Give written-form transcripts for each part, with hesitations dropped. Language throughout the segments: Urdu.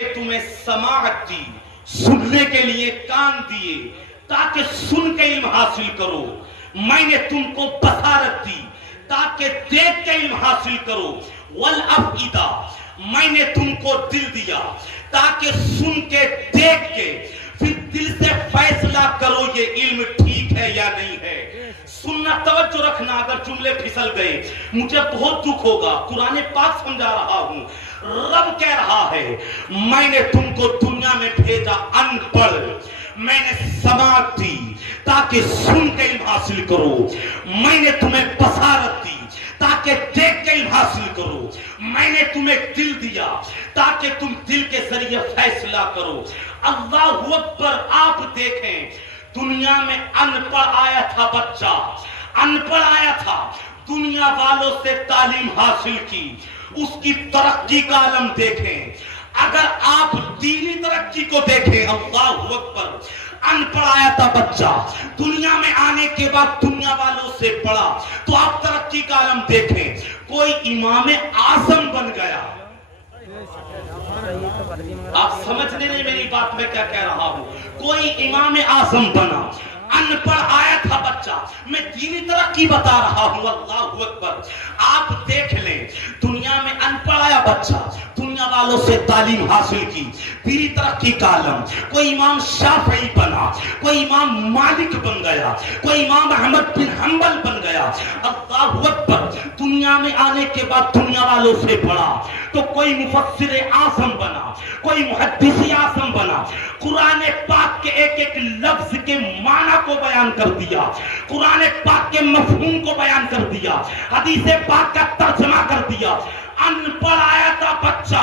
تمہیں سماعت دی، سننے کے لیے کان دیے تاکہ سن کے علم حاصل کرو. میں نے تم کو بصارت دی تاکہ دیکھ کے علم حاصل کرو. والافئدہ، میں نے تم کو دل دیا تاکہ سن کے دیکھ کے پھر دل سے فیصلہ کرو یہ علم ٹھیک ہے یا نہیں ہے. سننا، توجہ رکھنا. اگر جملے پھسل گئے مجھے بہت دکھ ہوگا. قرآن پاک سمجھا رہا ہوں. رب کہہ رہا ہے میں نے تم کو دنیا میں بھیجا ان پڑھ، میں نے سماعت دی تاکہ سن کے علم حاصل کرو. میں نے تمہیں بصارت دی تاکہ دیکھ کے علم حاصل کرو. میں نے تمہیں دل دیا تاکہ تم دل کے ذریعے فیصلہ کرو. اللہ اکبر. آپ دیکھیں دنیا میں ان پڑھ آیا تھا بچہ، ان پڑھ آیا تھا، دنیا والوں سے تعلیم حاصل کی، اس کی ترقی کا عالم دیکھیں. اگر آپ دینی ترقی کو دیکھیں، اللہ اکبر. ان پڑھ آیا تھا بچہ، دنیا میں آنے کے بعد دنیا والوں سے پڑھا، تو آپ ترقی کا عالم دیکھیں. کوئی امام اعظم بن گیا. آپ سمجھنے نہیں میری بات میں کیا کہہ رہا ہوں. کوئی امام اعظم بنا. ان پڑھ آیا تھا بچہ. میں دینی ترقی بتا رہا ہوں. اللہ اکبر. آپ دیکھ لیں دنیا میں ان پڑھ آیا بچہ، دنیا والوں سے تعلیم حاصل کی، دینی ترقی کا عالم. کوئی امام شافعی بنا، کوئی امام مالک بن گیا، کوئی امام احمد بن حنبل بن گیا. اللہ اکبر. دنیا میں آنے کے بعد دنیا والوں سے پڑھا تو کوئی مفسر اعظم بنا، کوئی محدث اعظم بنا. قرآن پاک کے ایک ایک لفظ کے معنی کو بیان کر دیا، قرآن پاک کے مفہوم کو بیان کر دیا، حدیث پاک کا ترجمہ کر دیا. ان پڑھ آیا تھا بچہ،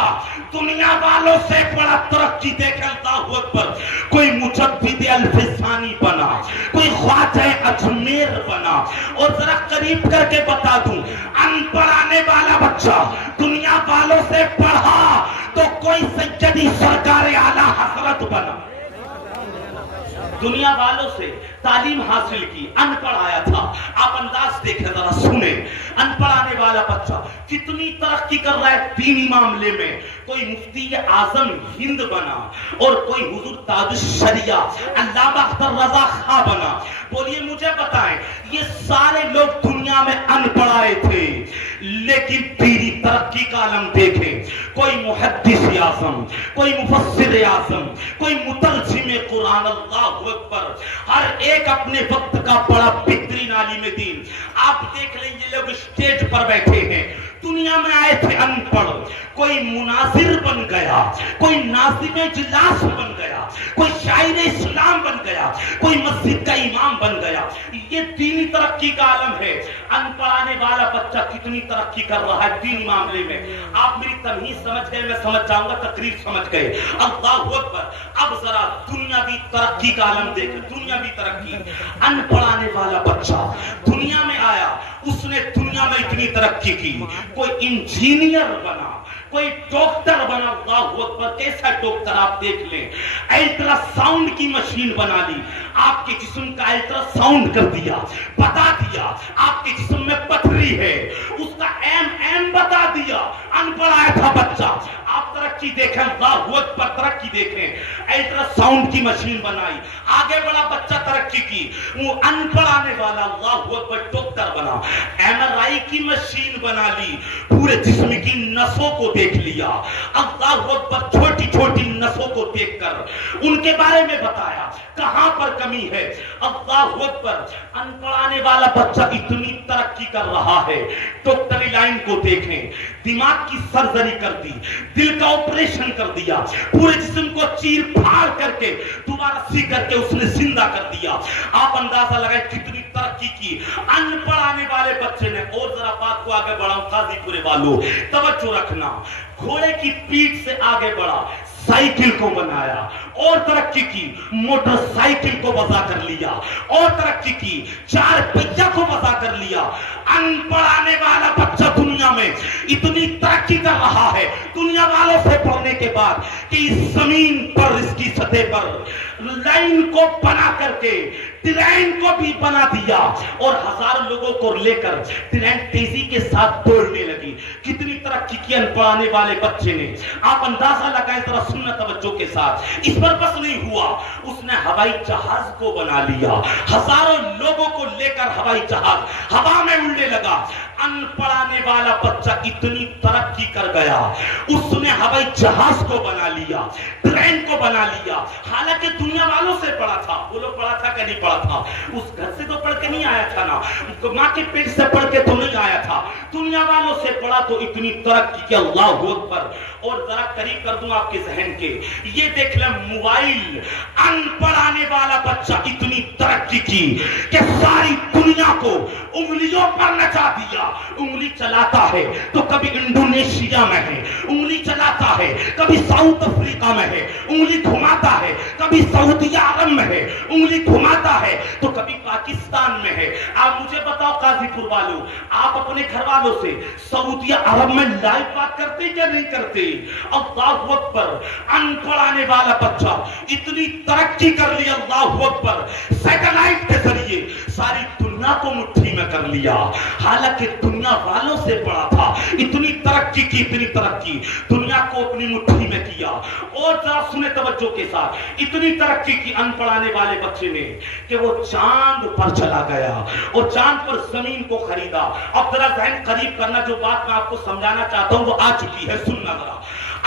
دنیا والوں سے پڑھا، ترقی دیکھ. اللہ اکبر. کوئی مجدد الفسانی بنا، کوئی خواجہ اجمیر بنا. اور ذرا قریب کر کے بتا دوں، ان پڑھانے والا بچہ دنیا والوں سے پڑھا تو کوئی سیدی سرکار اعلی حضرت بنا. دنیا والوں سے تعلیم حاصل کی، ان پڑھ آیا تھا. آپ انداز دیکھیں، ذرا سنیں. ان پڑھانے والا بچہ کتنی ترقی کر رہا ہے دینی معاملے میں. کوئی مفتی اعظم ہند بنا اور کوئی حضور تاج الشریعہ علامہ اختر رضا خاں بنا. بولیے مجھے بتائیں، یہ سارے لوگ دنیا میں ان پڑھ آئے تھے لیکن دینی ترقی کا عالم دیکھیں. کوئی محدث اعظم، کوئی مفسر اعظم، کوئی مترجم قرآن. اللہ اکبر. ہر ایک اپنے وقت کا بڑا بہترین عالم دین. آپ دیکھ لیں یہ لوگ اسٹیج پر بیٹھے ہیں، دنیا میں آئے تھے ان پڑھ. کوئی مناظر بن گیا، کوئی ناظم اجلاس بن گیا، کوئی شاعر اسلام بن گیا، کوئی مسجد کا امام بن گیا. یہ دینی ترقی کا عالم ہے. ان پڑھانے والا بچہ کتنی ترقی کر رہا ہے دینی معاملے میں. آپ میری تمہید سمجھ گئے، میں سمجھ جاؤں گا تقریر سمجھ گئے. اللہ اکبر. اب ذرا دنیاوی ترقی کا عالم دیکھیں. دنیاوی ترقی. ان پڑھانے والا بچہ دنیا میں آیا، اس نے دنیا میں اتنی ترقی کی. کوئی انجینئر بنا، کوئی ڈاکٹر بنا. اللہ اکبر. کیسا ڈاکٹر آپ دیکھ لیں. الٹرا ساؤنڈ کی مشین بنا لی، آپ کے جسم کا الٹرا ساؤنڈ کر دیا، بتا دیا آپ کے جسم میں پتھری ہے، اس کا ایم بتا دیا. ان پڑھ آیا تھا بچہ. آپ ترقی دیکھیں. اللہ اکبر. ترقی دیکھیں. الٹرا ساؤنڈ کی مشین بنائی، آگے بڑا بچہ ترقی کی. وہ ان پڑھ آنے والا اللہ اکبر ڈاکٹر بنا. ایم آر آئی کی مشین بنا لی، پورے جسم کی نسوں کو دیکھ لیا. اللہ اکبر. چھوٹی چھوٹی نسوں کو دیکھ کر ان کے بارے میں بتایا کہاں پر کمی ہے. اللہ اکبر. ان پڑھانے والا بچہ اتنی ترقی کر رہا ہے. ڈاکٹری لائن کو دیکھیں. دماغ کی سرجری کر دی، دل کا آپریشن کر دیا، پورے جسم کو چیر پھاڑ کر کے دوبارہ سی کر کے اس نے زندہ کر دیا. آپ اندازہ لگائیں کتنی ترقی کی ان پڑھانے والے بچے نے. اور ذرا بات کو آگے بڑھاؤں. قاضی پورے والوں توجہ رکھنا. گھوڑے کی پیٹھ سے آگے بڑھا، سائیکل کو بنایا اور ترقی کی موٹر سائیکل کو وضع کر لیا، اور ترقی کی 4 پہیہ کو وضع کر لیا۔ ان پڑھانے والا بچہ دنیا میں اتنی ترقی کر رہا ہے دنیا والوں سے پڑھنے کے بعد کہ اس زمین پر اس کی سطح پر لائن کو بنا کر کے ٹرین کو بھی بنا دیا اور ہزاروں لوگوں کو لے کر ٹرین تیزی کے ساتھ دوڑنے لگی۔ کتنی ترقی کی ان پڑھانے والے بچے نے، آپ اندازہ لگائیں ذرا سننا توجہ کے ساتھ۔ اس پر بس نہیں ہوا، اس نے ہوائی جہاز کو بنا لیا، ہزاروں لوگوں کو لے کر ہوائی جہاز ہوا میں اڑنے لگا۔ ان پڑھانے والا بچہ اتنی ترقی کر گیا، اس نے ہوائی جہاز کو بنا لیا، ٹرین کو بنا لیا، حالانکہ دنیا والوں سے پڑھا تھا۔ وہ لوگ پڑھا تھا کہ نہیں پڑھا تھا؟ اس گھر سے تو پڑھ کے نہیں آیا تھا نا، ماں کے پیٹ سے پڑھ کے تو نہیں آیا تھا، دنیا والوں سے پڑھا تو اتنی ترقی کی، اللہ اکبر۔ اور ذرا قریب کر دوں آپ کے ذہن کے، یہ دیکھ لیں موبائل، ان پڑھانے والا بچہ اتنی ترقی کی کہ ساری دنیا کو انگلیوں پر نچا دیا۔ انگلی چلاتا ہے تو کبھی انڈونیشیا میں ہے، انگلی چلاتا ہے کبھی ساؤتھ افریقہ میں ہے، انگلی گھماتا ہے کبھی سعودی عرب میں ہے، انگلی گھماتا ہے تو کبھی پاکستان میں ہے۔ آپ مجھے بتاؤ قاضی پور والوں، آپ اپنے گھر والوں سے سعودی عرب میں لائیو بات کرتے کیا نہیں کرتے؟ اللہ اکبر۔ ان پڑھانے والا بچہ اتنی ترقی کر لی، اللہ اکبر، سیٹلائٹ کے ذریعے ساری دنیا کو مٹھی میں کر لیا، حالانکہ دنیا والوں سے پڑھا تھا۔ اتنی ترقی کی، اتنی ترقی، دنیا کو اپنی مٹھی میں کیا۔ اور ذرا سنیں توجہ کے ساتھ، اتنی ترقی کی ان پڑھانے والے بچے نے کہ وہ چاند پر چلا گیا اور چاند پر زمین کو خریدا۔ اب ذرا ذہن قریب کرنا، جو بات میں آپ کو سمجھانا چاہتا ہوں وہ آ چکی ہے، سننا ذرا۔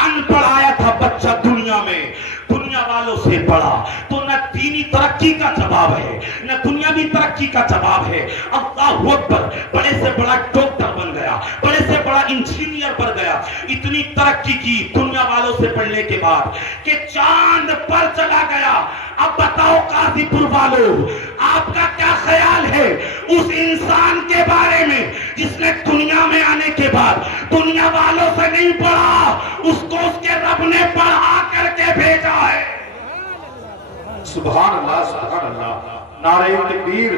ان پڑھ آیا تھا بچہ دنیا میں، دنیا والوں سے پڑھا تو نہ دینی ترقی کا جواب ہے نہ دنیاوی ترقی کا جواب ہے۔ اللہ اکبر، بڑے سے بڑا ڈاکٹر بن گیا، بڑے سے بڑا انجینئر بن گیا، اتنی ترقی کی دنیا والوں سے پڑھنے کے بعد کہ چاند پر چلا گیا۔ اب بتاؤ قاضی پور والوں، آپ کا کیا خیال ہے اس انسان کے بارے میں جس نے دنیا میں آنے کے بعد دنیا والوں سے نہیں پڑھا، اس کو اس کے رب نے پڑھا کر کے بھیجا ہے؟ سبحان اللہ، سبحان اللہ، نعرہ تکبیر،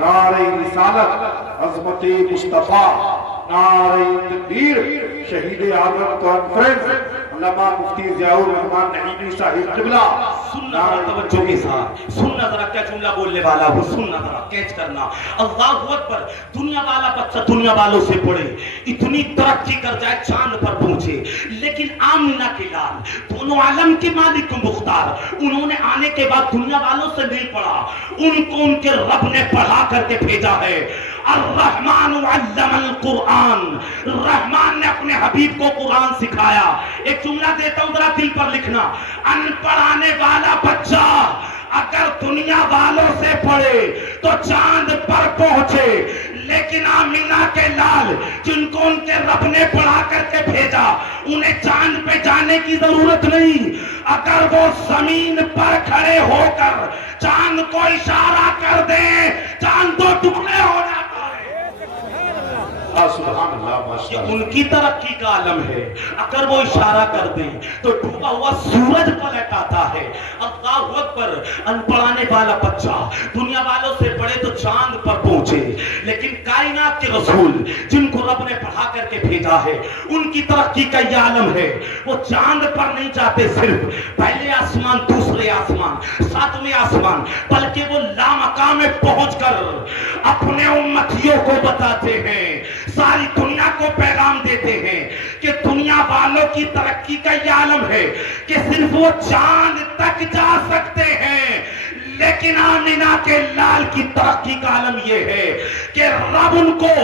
نعرہ رسالت، عظمت مصطفیٰ، نعرہ تکبیر، شہید اعظم کانفرنس علامہ مفتی ضیاء الرحمان نعیمی صاحب قبلہ۔ سننا ذرا توجہ کے ساتھ، سننا ذرا، کیا جملہ بولنے والا ہوں، سننا ذرا، کیچ کرنا۔ اللہ اکبر، دنیا والا بچہ دنیا والوں سے پڑھے، اتنی ترقی کر جائے، چاند پر پہنچے، لیکن آمنہ کے لال، دونوں عالم کے مالک مختار، انہوں نے آنے کے بعد دنیا والوں سے نہیں پڑھا، ان کو ان کے رب نے پڑھا کر کے بھیجا ہے۔ الرحمن علم القرآن، رحمان نے اپنے حبیب کو قرآن سکھایا۔ ایک جملہ دیتا ہوں ذرا دل پر لکھنا، ان پڑھانے والا بچہ اگر دنیا والوں سے پڑھے تو چاند پر پہنچے، لیکن آمینہ کے لال جن کو ان کے رب نے پڑھا کر کے بھیجا، انہیں چاند پہ جانے کی ضرورت نہیں، اگر وہ زمین پر کھڑے ہو کر چاند کو اشارہ کر دیں، چاند دو ٹکڑے ہو جاتا ہے۔ سبحان اللہ، ماشاء اللہ، ان کی ترقی کا عالم ہے، اگر وہ اشارہ کر دیں تو ڈوبا ہوا سورج پلٹ آتا ہے۔ اللہ اکبر، ان پڑھانے والا بچہ دنیا والوں سے پڑھے تو چاند پر پہنچے، لیکن کائنات کے رسول جن کو رب نے پڑھا کر کے بھیجا ہے، ان کی ترقی کا یہ عالم ہے، وہ چاند پر نہیں جاتے صرف پہلے آسمان، دوسرے آسمان، ساتویں آسمان، بلکہ وہ لامکان میں پہنچ کر اپنے امتیوں کو بتاتے ہیں، ساری دنیا کو پیغام دیتے ہیں کہ دنیا والوں کی ترقی کا یہ عالم ہے کہ صرف وہ چاند تک جا سکتے ہیں، لیکن آمینہ کے لال کی ترقی کا عالم یہ ہے کہ رب ان کو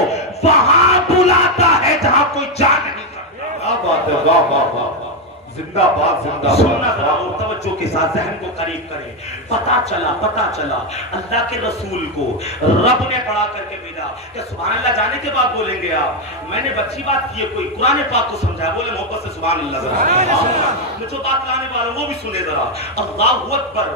وہاں بلاتا ہے جہاں کوئی جا نہیں سکتا۔ کیا بات ہے، واہ واہ واہ، زندہ باد، زندہ سننا ذرا باد۔ اور توجہ کے ساتھ ذہن کو قریب کریں۔ پتا چلا اللہ کے رسول کو رب نے پڑھا کر کے بھیجا کہ سبحان اللہ جانے کے بعد بولیں گے آپ، میں نے بچی بات کی ہے، کوئی قرآن پاک کو سمجھایا، بولے محبت سے سبحان اللہ ذرا۔ میں جو بات لانے والوں وہ بھی سنے ذرا. اللہ اکبر.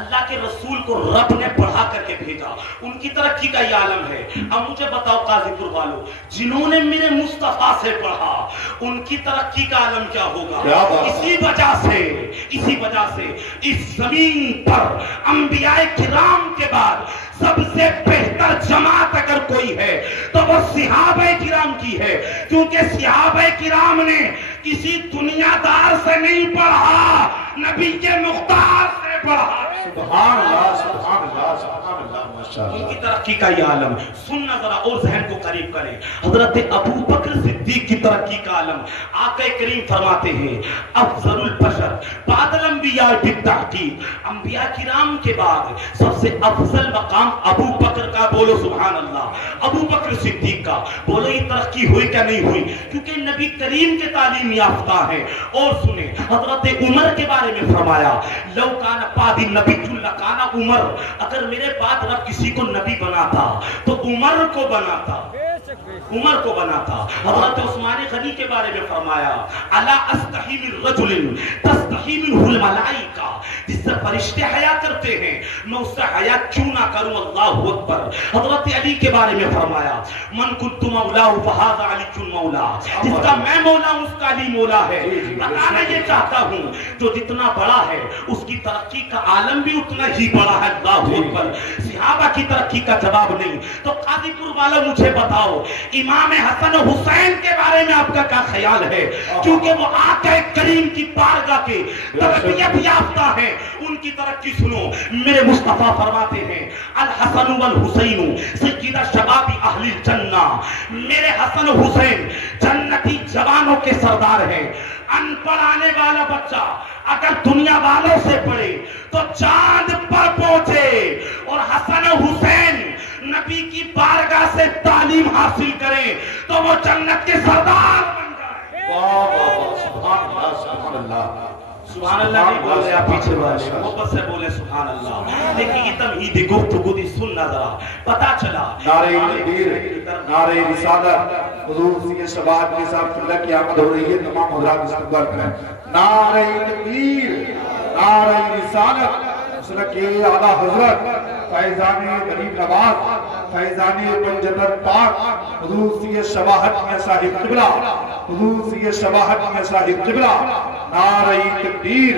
اللہ کے رسول کو رب نے پڑھا کر کے بھیجا, ان کی ترقی کا یہ عالم ہے. اب مجھے بتاؤ قاضی پور والوں, جنہوں نے میرے مصطفیٰ سے پڑھا ان کی ترقی کا عالم کیا ہوگا؟ اسی وجہ سے اس زمین پر انبیاء کرام کے بعد سب سے بہتر جماعت اگر کوئی ہے تو وہ صحابہ کرام کی ہے, کیونکہ صحابہ کرام نے کسی دنیا دار سے نہیں پڑھا, نبی کے مختار سے پڑھا. سبحان اللہ سبحان اللہ سبحان اللہ ماشاءاللہ. ان کی ترقی کا یہ عالم سننا ذرا اور ذہن کو قریب کریں. حضرت ابو بکر صدیق کی ترقی کا عالم آقا کریم فرماتے ہیں افضل البشر بعد الانبیاء بالتحقیق, انبیاء کرام کے بعد سب سے افضل مقام ابو بکر کا. بولو سبحان اللہ. ابو بکر صدیق کا. بولو یہ ترقی ہوئی کیا نہیں ہوئی؟ کیونکہ نبی کریم کے تعلیم یافتہ ہیں. اور سنیں حضرت عمر کے بارے میں فرمایا لو کان بعد نبی لکان عمر, اگر میرے بعد رب کسی کو نبی بناتا تو عمر کو بناتا. حضرت عثمان غنی کے بارے میں فرمایا الا استحی من رجل تستحی منہ الملائکہ, جس سے فرشتے حیا کرتے ہیں میں اس سے حیا کیوں نہ کروں. اللہ اکبر. حضرت علی کے بارے میں فرمایا من کنت مولا فہذا علی مولا, جس کا میں مولا ہوں اس کا علی مولا ہے. بتانا یہ چاہتا ہوں جو جتنا بڑا ہے اس کی ترقی کا عالم بھی اتنا ہی بڑا ہے. اللہ اکبر. صحابہ کی ترقی کا جواب نہیں تو قاضی پور والا مجھے بتاؤ امام حسن حسین کے بارے میں آپ کا کیا خیال ہے؟ کیونکہ وہ آقا کریم کی بارگاہ کے تربیت یافتہ ہیں. ان کی ترقی سنو. میرے مصطفیٰ فرماتے ہیں الحسن والحسین سیدہ شباب اہل الجنہ, میرے حسن حسین جنتی جوانوں کے سردار ہیں. ان پڑھ آنے والا بچہ اگر دنیا والوں سے پڑھے تو چاند پر پہنچے, اور حسن حسین نبی کی بارگاہ سے تعلیم حاصل کریں تو وہ جنت کے سردار بن جائیں. سبحان اللہ سبحان اللہ. سبحان اللہ نہیں بول رہے آپ پیچھے والے محبت سے بولے سبحان اللہ. لیکن یہ تمہید گفتگو دی سننا ذرا پتا چلا. نعرہ تکبیر, نعرہ رسالت, حضور سی شباب کے ساتھ اللہ کی آمد ہو رہی ہے. تمام حضرات استقبال کریں. نعرہ تکبیر, نعرہ رسالت, مسلک اعلیٰ حضرت فیضان غریب نواز, فیضان پنجتن پاک, حضور سی شباہت میں صاحب قبلہ, حضور سی شباہت میں صاحب قبلہ. نعرہ تکبیر.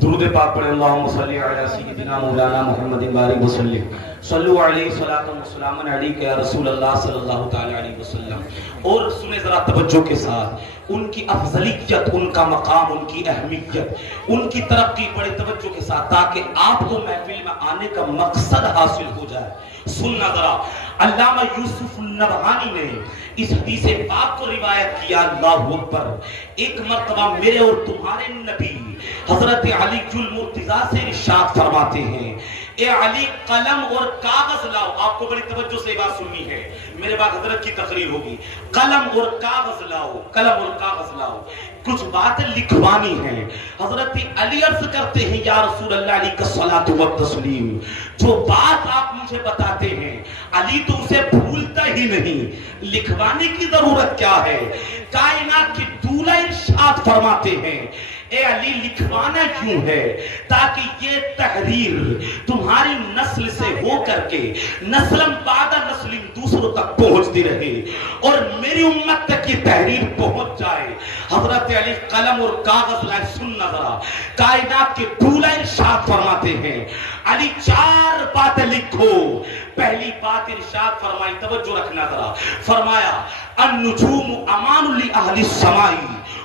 درود پاک پڑھیں. اللہم صلی علی سیدنا مولانا محمد بارک وسلم. صلو علیہ صلاۃ و سلام علیک یا رسول اللہ صلی اللہ تعالی علیہ وسلم. اور سنیں ذرا توجہ کے ساتھ ان کی افضلیت, ان کا مقام, ان کی اہمیت, ان کی ترقی بڑے توجہ کے ساتھ تاکہ آپ کو محفل میں آنے کا مقصد حاصل ہو جائے. سننا ذرا. علامہ یوسف النبہانی نے اس حدیث پاک کو روایت کیا. اللہ اکبر. ایک مرتبہ میرے اور تمہارے نبی حضرت علی المرتضیٰ سے ارشاد فرماتے ہیں اے علی قلم اور کاغذ لاؤ. آپ کو بڑی توجہ سے بات سننی ہے, میرے بعد حضرت کی تقریر ہوگی. قلم اور کاغذ لاؤ, قلم اور کاغذ لاؤ, کچھ باتیں لکھوانی ہیں. حضرت علی عرض کرتے ہیں یا رسول اللہ علیہ الصلوۃ والتسلیم, جو بات آپ مجھے بتاتے ہیں علی تو اسے بھولتا ہی نہیں, لکھوانے کی ضرورت کیا ہے؟ کائنات کی دولہ ارشاد فرماتے ہیں اے علی لکھوانا کیوں ہے؟ تاکہ یہ تحریر تمہاری نسل سے ہو کر کے نسلم بعد نسلم دوسروں تک پہنچتی رہے اور میری امت تک یہ تحریر پہنچ جائے. حضرت علی قلم اور کاغذ لائے. سننا ذرا. کائنات کے دولہ ارشاد فرماتے ہیں علی 4 باتیں لکھو. پہلی بات ارشاد فرمائی, توجہ رکھنا ذرا. فرمایا النجوم امان لأہل السماء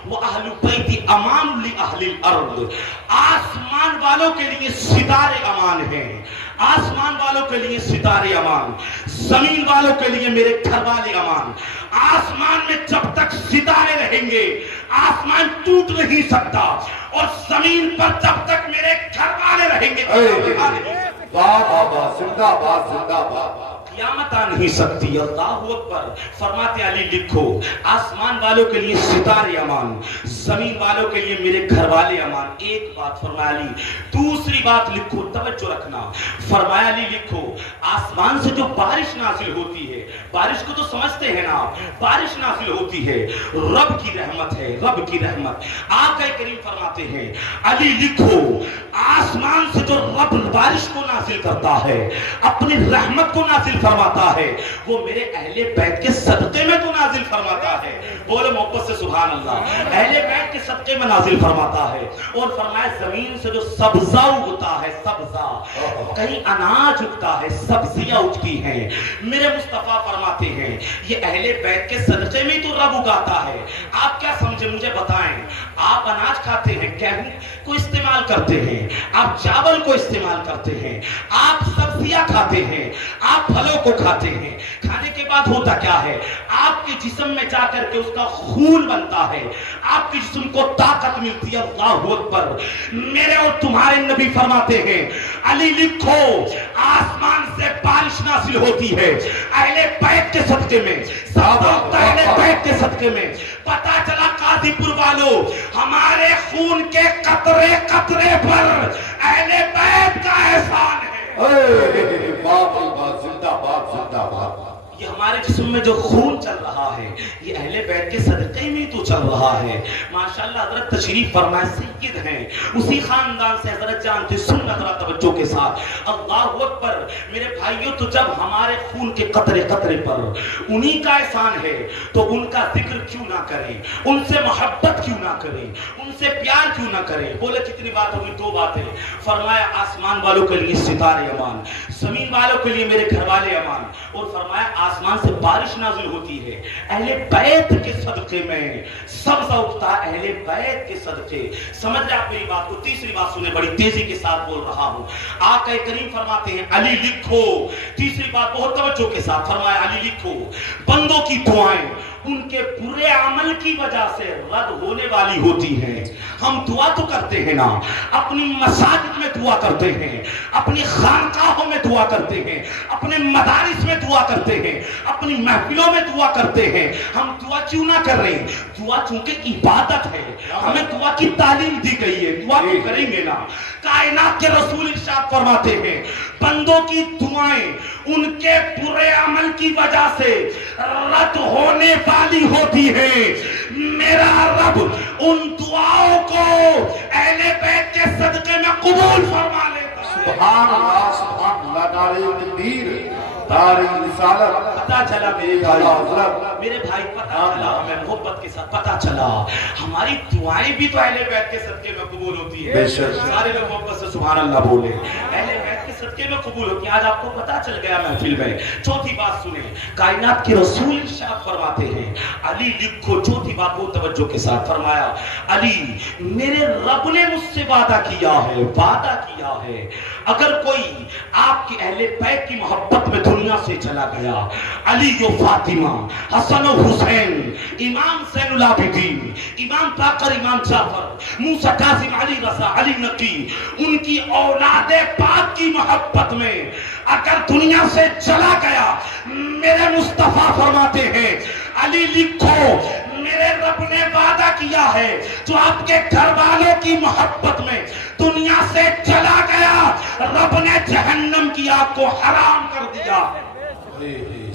وَأَهْلُ بَيْتِ أَمَانُ لِأَهْلِ الْأَرْضِ. آسمان والوں کے لیے ستارے امان ہیں, آسمان والوں کے لیے ستارے امان, زمین والوں کے لیے میرے گھر والے امان. آسمان میں جب تک ستارے رہیں گے آسمان ٹوٹ نہیں سکتا, اور زمین پر جب تک میرے گھر والے رہیں گے. واہ واہ واہ, زندہ باد زندہ باد. قیامت آ نہیں سکتی. اللہ اکبر. فرماتے علی لکھو آسمان والوں کے لیے ستارے امان, زمین والوں کے لیے میرے گھر والے امان. ایک بات فرمایا علی. دوسری بات لکھو, توجہ رکھنا. فرمایا علی لکھو آسمان سے جو بارش نازل ہوتی ہے, بارش کو تو سمجھتے ہیں نا, بارش نازل ہوتی ہے رب کی رحمت ہے, رب کی رحمت. آقا کریم فرماتے ہیں علی لکھو آسمان سے جو رب بارش کو نازل کرتا ہے, اپنی رحمت کو نازل فرماتا ہے, وہ میرے اہل بیت کے صدقے میں تو نازل فرماتا ہے. بولے محبت سے سبحان اللہ. اہل بیت کے صدقے میں نازل فرماتا ہے. اور فرمایا زمین سے جو سبزہ اگتا ہے, سبزہ, کہیں اناج اگتا ہے, سبزیاں اگتی ہیں, میرے مصطفیٰ فرماتے ہیں یہ اہل بیت کے صدقے میں تو رب اگاتا ہے. آپ کیا سمجھے مجھے بتائیں. آپ اناج کھاتے ہیں, گیہوں کو استعمال کرتے ہیں, آپ چاول کو استعمال کرتے ہیں, آپ سبزیاں کھاتے ہیں, آپ پھلوں کو کھاتے ہیں. کھانے کے بعد ہوتا کیا ہے, آپ کے جسم میں جا کر کے اس کا خون بنتا ہے, آپ کے جسم کو طاقت ملتی ہے. اللہ اکبر. میرے اور تمہارے نبی فرماتے ہیں علی لکھو آسمان سے بارش نازل ہوتی ہے اہل بیت کے صدقے میں, اہل بیت کے صدقے میں. پتا چلا قاضی پور والوں ہمارے خون کے قطرے قطرے پر اہل بیت کا احسان ہے. زندہ باد زندہ باد. یہ ہمارے جسم میں جو خون چل رہا ہے یہ اہل بیت کے صدقے میں تو چل رہا ہے. ماشاءاللہ حضرت تشریف فرمائے, سید ہیں, اسی خاندان سے حضرت جانتے. سننا ذرا توجہ کے ساتھ. اللہ اکبر. میرے بھائیوں تو جب ہمارے خون کے قطرے قطرے پر انہی کا احسان ہے تو ان کا ذکر کیوں نہ کریں, ان سے محبت کیوں نہ کریں, ان سے پیار کیوں نہ کریں. بولے کتنی بات ہوگی, دو باتیں. فرمایا آسمان والوں کے لیے ستارے امان, زمین والوں کے لیے میرے گھر والے امان. اور فرمایا آسمان سے بارش نازل ہوتی ہے اہل بیت کے صدقے میں, سبزہ اگتا ہے اہل بیت کے صدقے. سمجھ رہے آپ میری بات کو. تیسری بات سنیں, بڑی تیزی کے ساتھ بول رہا ہوں. آقا کریم فرماتے ہیں علی لکھو, تیسری بات بہت توجہ کے ساتھ. فرمایا علی لکھو بندوں کی دعائیں ان کے برے عمل کی وجہ سے رد ہونے والی ہوتی ہیں. ہم دعا تو کرتے ہیں نا, اپنی مساجد میں دعا کرتے ہیں, اپنی خانقاہوں میں دعا کرتے ہیں, اپنے مدارس میں دعا کرتے ہیں, اپنی محفلوں میں دعا کرتے ہیں. ہم دعا کیوں نہ کر رہے ہیں؟ دعا چونکہ عبادت ہے, ہمیں دعا کی تعلیم دی گئی ہے, دعا تو کریں گے نا. کائنات کے رسول ارشاد فرماتے ہیں بندوں کی دعائیں ان کے برے عمل کی وجہ سے رد ہونے والی ہوتی ہے. میرا رب ان دعاؤں کو اہل بیت کے صدقے میں قبول فرما لیتا ہے. سبحان اللہ سبحان اللہ. نعرہ تکبیر, نعرہ رسالت. پتا چلا میرے بھائی, پتا چلا ہمیں محبت کے ساتھ پتا چلا ہماری دعائیں بھی تو اہل بیت کے صدقے میں قبول ہوتی ہے. سارے لوگ محبت سے سبحان اللہ بولے. اہل بیت کے صدقے میں قبول ہوتی ہے. آج آپ کو پتا چل گیا محفل میں. چوتھی بات سنیں, کائنات کے رسول ارشاد فرماتے ہیں علی لکھو, چوتھی بات کو توجہ کے ساتھ. فرمایا علی میرے رب نے مجھ سے وعدہ کیا ہے, وعدہ کیا ہے اگر کوئی آپ کی اہل بیت کی محبت میں دنیا سے چلا گیا, علی و فاطمہ, حسن و حسین, امام زین العابدین, امام باقر, امام جعفر, موسیٰ کاظم, علی رضا, علی نقی, ان کی اولاد پاک کی محبت میں اگر دنیا سے چلا گیا, میرے مصطفیٰ فرماتے ہیں علی لکھو میرے رب نے وعدہ کیا ہے جو آپ کے گھر والوں کی محبت میں دنیا سے چلا گیا, رب نے جہنم کی آگ کو حرام کر دیا ہے.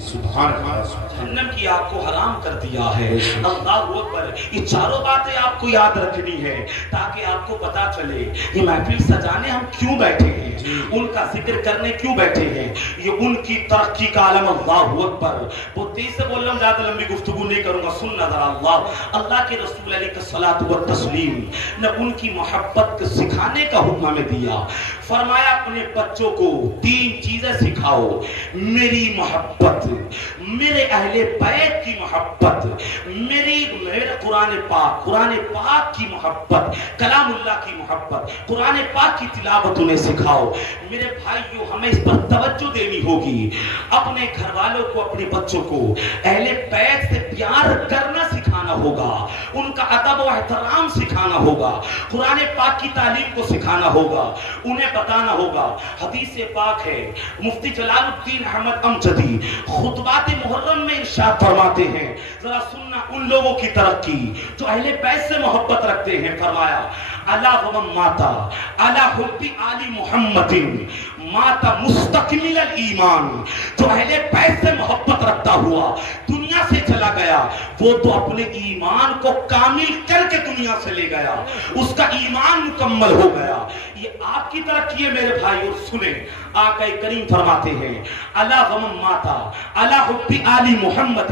سبحان اللہ. جہنم کی آگ کو حرام کر دیا ہے. اللہ اکبر. یہ چاروں باتیں آپ کو یاد رکھنی ہے تاکہ آپ کو پتا چلے یہ محفل سجانے ہم کیوں بیٹھے ہیں, ان کا ذکر کرنے کیوں بیٹھے ہیں, یہ ان کی ترقی کا عالم. اللہ اکبر. بہت تیز سے بول رہا ہوں, زیادہ لمبی گفتگو نہیں کروں گا. سننا ذرا. اللہ کے رسول علیہ الصلوۃ والتسلیم نے ان کی محبت کو سکھانے کا حکم ہمیں دیا. فرمایا اپنے بچوں کو 3 چیزیں سکھاؤ, میری محبت, میرے اہل بیت کی محبت, میرے قرآن پاک کی محبت, کلام اللہ کی محبت, قرآن پاک کی تلاوت انہیں سکھاؤ. میرے بھائیو ہمیں اس پر توجہ دینی ہوگی. اپنے گھر والوں کو, اپنے بچوں کو اہل بیت سے پیار کرنا سکھانا ہوگا, ان کا ادب و احترام سکھانا ہوگا, قرآن پاک کی تعلیم کو سکھانا ہوگا, انہیں بتانا ہوگا. حدیث پاک ہے, مفتی جلال الدین احمد امجدی محمدی خطبات محرم میں ارشاد فرماتے ہیں، ذرا سننا ان لوگوں کی ترقی جو اہل بیت سے محبت رکھتے ہیں. فرمایا الا ومن ماتا الا حب آل محمد ماتا مستکمل الایمان، جو اہل بیت سے محبت رکھتا ہوا دنیا سے چلا گیا وہ تو اپنے ایمان کو کامل کر کے دنیا سے لے گیا، اس کا ایمان مکمل ہو گیا. یہ آپ کی ترقی ہے میرے بھائی. اور سنیں آقا کریم فرماتے ہیں الا ومن ماتا الا حب آل محمد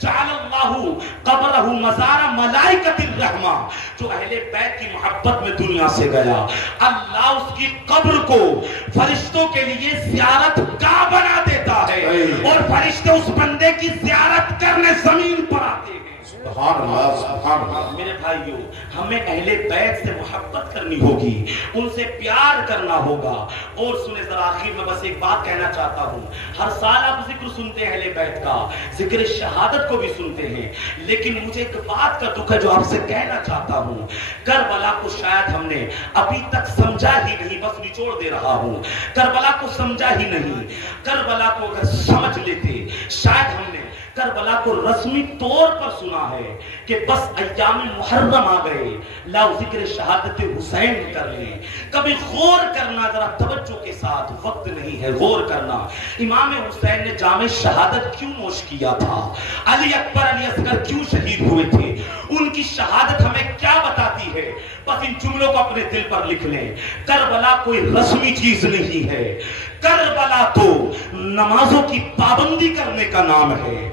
جعل اللہ قبرہ مزار ملائکۃ الرحمہ، جو اہل بیت کی محبت میں دنیا سے گیا اللہ اس کی قبر کو فرشتوں کے لیے زیارت گاہ بنا دیتا ہے، اور فرشتے اس بندے کی زیارت کرنے زمین پر آتے ہیں. سبحان اللہ سبحان اللہ. میرے بھائیو ہمیں اہل بیت سے محبت کرنی ہوگی، ان سے پیار کرنا ہوگا. اور سنیں ذرا آخر میں بس ایک بات کہنا چاہتا ہوں، ہر سال آپ ذکر سنتے ہیں اہل بیت کا، ذکر شہادت کو بھی سنتے ہیں، لیکن مجھے ایک بات کا دکھ ہے جو آپ سے کہنا چاہتا ہوں. کربلا کو شاید ہم نے ابھی تک سمجھا ہی نہیں، بس نچوڑ دے رہا ہوں، کربلا کو سمجھا ہی نہیں. کربلا کو اگر سمجھ لیتے شاید ہم نے کربلا کو رسمی طور پر سنا ہے کہ بس ایام محرم آ گئے لاؤ ذکر شہادت حسین کر لیں. کبھی غور کرنا ذرا توجہ کے ساتھ، وقت نہیں ہے غور کرنا. امام حسین نے جام شہادت کیوں نوش کیا تھا؟ علی اکبر علی اصغر کیوں شہید ہوئے تھے؟ ان کی شہادت ہمیں کیا بتاتی ہے؟ بس ان جملوں کو اپنے دل پر لکھ لیں. کربلا کوئی رسمی چیز نہیں ہے، کربلا تو نمازوں کی پابندی کرنے کا نام ہے،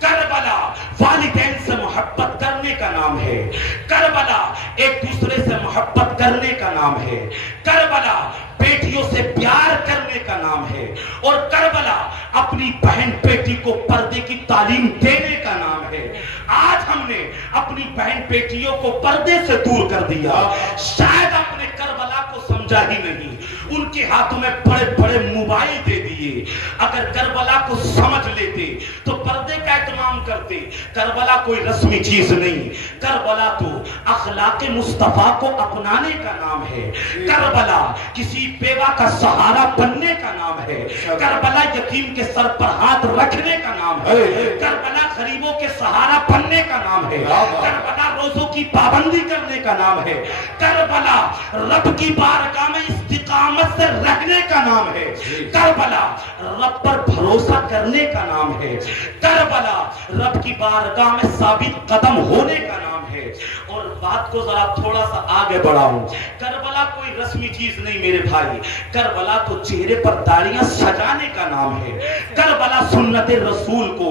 کربلا والدین سے محبت کرنے کا نام ہے، کربلا ایک دوسرے سے محبت کرنے کا نام ہے، کربلا بیٹیوں سے پیار کرنے کا نام ہے، اور کربلا اپنی بہن بیٹی کو پردے کی تعلیم دینے کا نام ہے. آج ہم نے اپنی بہن بیٹیوں کو پردے سے دور کر دیا، شاید اپنے کربلا کو سمجھا ہی نہیں. ان کے ہاتھوں میں بڑے بڑے موبائل دے دیے. اگر کربلا کو سمجھ لیتے تو پردے کا اہتمام کرتے. کربلا کوئی رسمی چیز نہیں، کربلا تو اخلاق مصطفیٰ کو اپنانے کا نام ہے. کربلا کسی بیوہ کا سہارا بننے کا نام ہے. کربلا یتیم کے سر پر ہاتھ رکھنے کا نام ہے. کربلا غریبوں کے سہارا بننے کا نام ہے. کربلا روزوں کی پابندی کرنے کا نام ہے. کربلا رب کی بارگاہ میں استقامت سے رہنے کا نام ہے. کربلا رب پر بھروسہ کرنے کا نام ہے. کربلا رب کی بارگاہ میں ثابت قدم ہونے کا نام ہے. اور بات کو ذرا تھوڑا سا آگے بڑھاؤں، کربلا کوئی رسمی چیز نہیں میرے بھائی. کربلا تو چہرے پر داڑیاں سجانے کا نام ہے. کربلا سنت رسول کو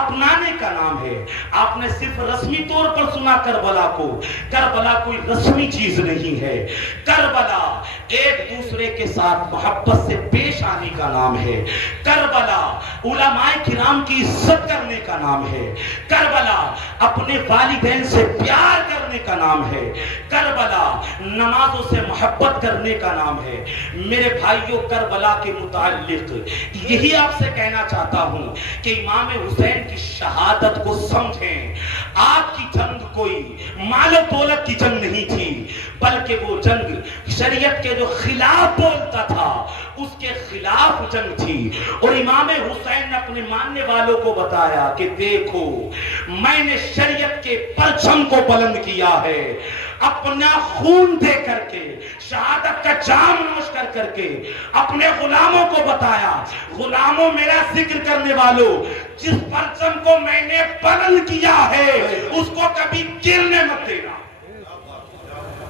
اپنانے کا نام ہے. آپ نے صرف رسمی طور پر سنا کربلا کو، کربلا کوئی رسمی چیز نہیں ہے. کربلا ایک دوسرے کے ساتھ محبت سے پیش آنے کا نام ہے. کربلا علماء کرام کی عزت کرنے کا نام ہے. کربلا اپنے والدین سے پیار کرنے کا نام ہے. کربلا نمازوں سے محبت کرنے کا نام ہے. میرے بھائیوں کربلا کے متعلق یہی آپ سے کہنا چاہتا ہوں کہ امام حسین کی شہادت کو سمجھیں. آپ کی جنگ کوئی مال و دولت کی جنگ نہیں تھی، بلکہ وہ جنگ شریعت کے جو خلاف بولتا تھا اس کے خلاف جنگ تھی. اور امام حسین نے اپنے ماننے والوں کو بتایا کہ دیکھو میں نے شریعت کے پرچم کو بلند کیا ہے، اپنا خون دے کر کے شہادت کا جام نوش کر کے اپنے غلاموں کو بتایا، غلاموں میرا ذکر کرنے والوں، جس پرچم کو میں نے بلند کیا ہے اس کو کبھی گرنے مت دینا.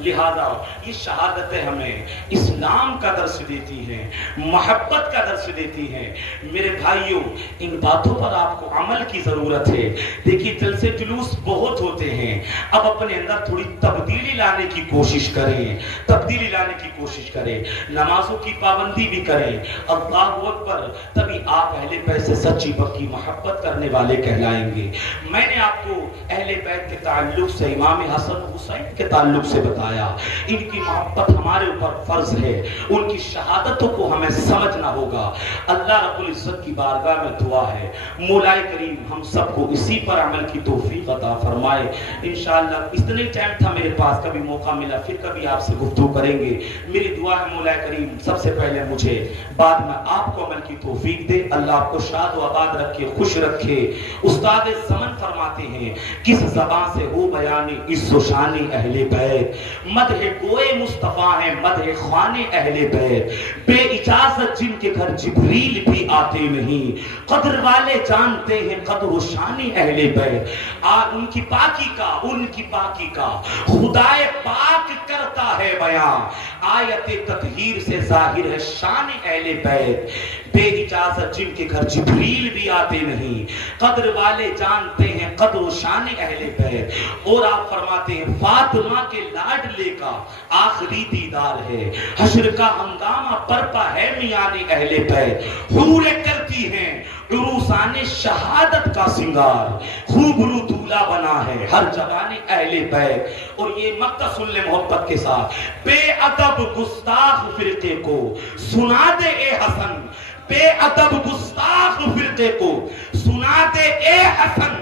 لہذا یہ شہادتیں ہمیں اسلام کا درس دیتی ہیں، محبت کا درس دیتی ہیں. میرے بھائیوں ان باتوں پر آپ کو عمل کی ضرورت ہے. دیکھیے جلسے جلوس بہت ہوتے ہیں، اب اپنے اندر تھوڑی تبدیلی لانے کی کوشش کریں، تبدیلی لانے کی کوشش کریں، نمازوں کی پابندی بھی کریں. اللہ اکبر، تبھی آپ اہل بیت سے سچی پکی محبت کرنے والے کہلائیں گے. میں نے آپ کو اہل بیت کے تعلق سے امام حسن حسین کے تعلق سے بتایا، ان کی محبت ہمارے اوپر فرض ہے، ان کی شہادتوں کو ہمیں سمجھنا ہوگا۔ اللہ رب العزت کی بارگاہ میں دعا ہے مولا کریم ہم سب کو اسی پر عمل کی توفیق عطا فرمائے۔ انشاءاللہ اتنے ٹائم تھا میرے پاس، کبھی موقع ملا پھر کبھی آپ سے گفتگو کریں گے۔ میری دعا ہے مولا کریم سب سے پہلے مجھے بعد میں آپ کو عمل کی توفیق دے، اللہ آپ کو شاد و آباد رکھے، خوش رکھے۔ استاد زمن فرماتے ہیں کس زبان سے ہو بیان عز و شان اہل بیت، مدح گوئے مصطفیٰ ہیں مدح خوان اہل بیت، بے اجازت جن کے گھر جبریل بھی آتے نہیں، قدر والے جانتے ہیں قدر و شان اہل بیت۔ ان کی پاکی کا خدائے پاک کرتا ہے بیان، آیت تطہیر سے ظاہر ہے شان اہل بیت، بے اجازت جن کے گھر جبریل بھی آتے نہیں، قدر والے جانتے ہیں قدر و شان اہل بیت۔ اور آپ فرماتے ہیں فاطمہ کے لاڈلے کا آخری دیدار ہے، حشر کا ہنگامہ برپا ہے میان اہل بیت، حوریں کرتی ہیں عروسان شہادت کا سنگار، خوب رو دولہا بنا ہے ہر جوان اہل بیت۔ اور یہ مقطع سن لے محبت کے ساتھ، بے ادب گستاخ فرقے کو سنا دے اے حسن، بے ادب گستاخ فرقے کو سنا دے اے حسن،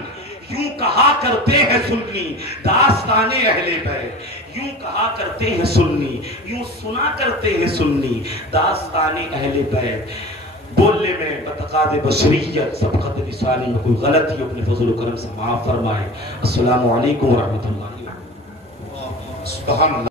یوں کہا کرتے ہیں سنی داستان اہل بیت، یوں کہا کرتے ہیں سنی، یوں سنا کرتے ہیں سنی داستان اہل بیت۔ بولنے میں بتقاض بشریت سبقت لسانی میں کوئی غلطی اپنے فضل و کرم سے معاف فرمائے۔ السلام علیکم ورحمۃ اللہ۔ سبحان اللہ۔